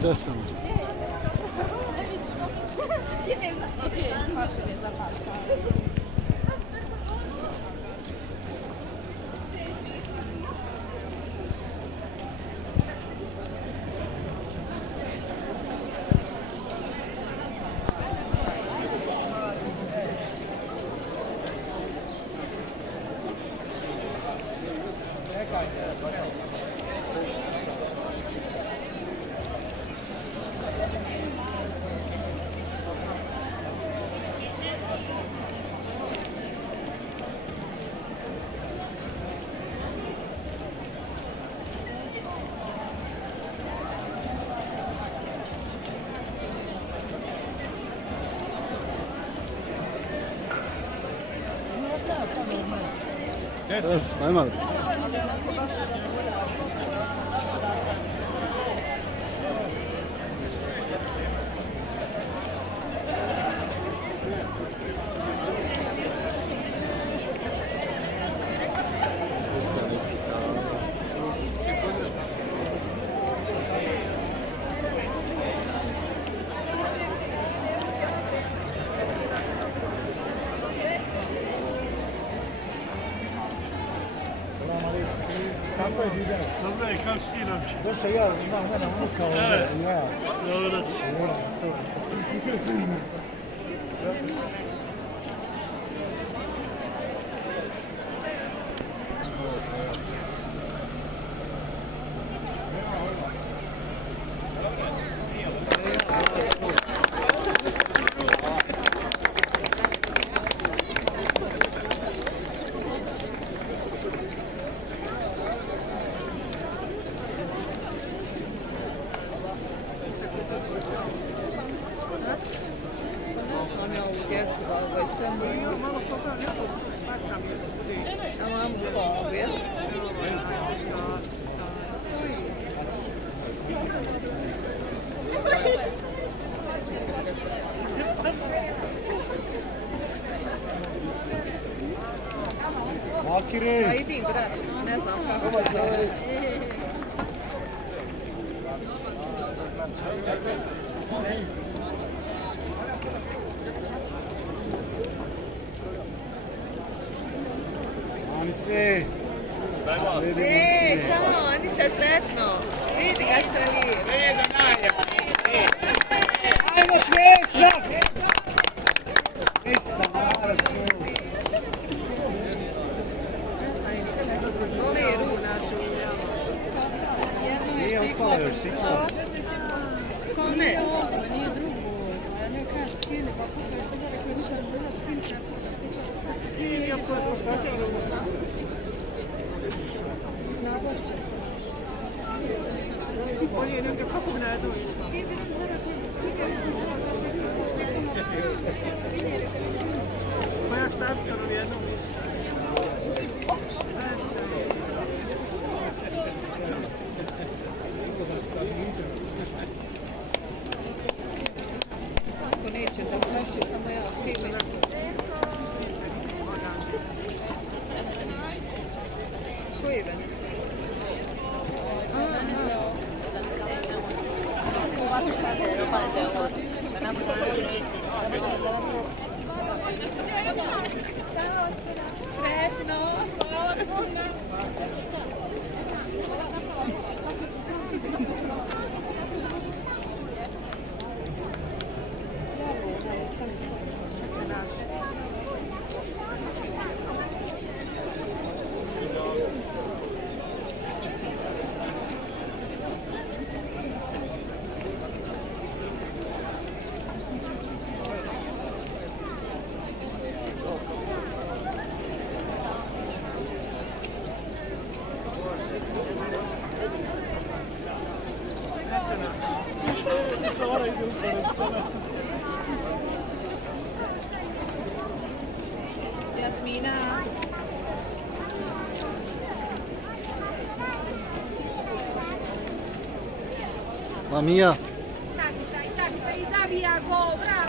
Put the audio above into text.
Gdzie są? To jest normalne. Dobre, kako si nam će? Došao ja, imam mene muka ovdje, ja. Dobro si. Makire! Pa idim, brat, ne znam kako se zove. Anise! Čao, Anise, sretno. Vidi ga što je lijep. Ajde, pljesak! Ništa, moraš tu. Voli ru našu. Nije upala još štica. Kome? Nije drugo. A ja njoj kažem skini, pa kuka je pogledaj koji nisam bila skin. Oni negdje kako bi najedu. Pa ja šta bi sam u jednom. Ako neće da plaće, samo ja film. Koji je ven? Sretno! Jasmina. Ma Mija. Tak, i zabija go, brawo!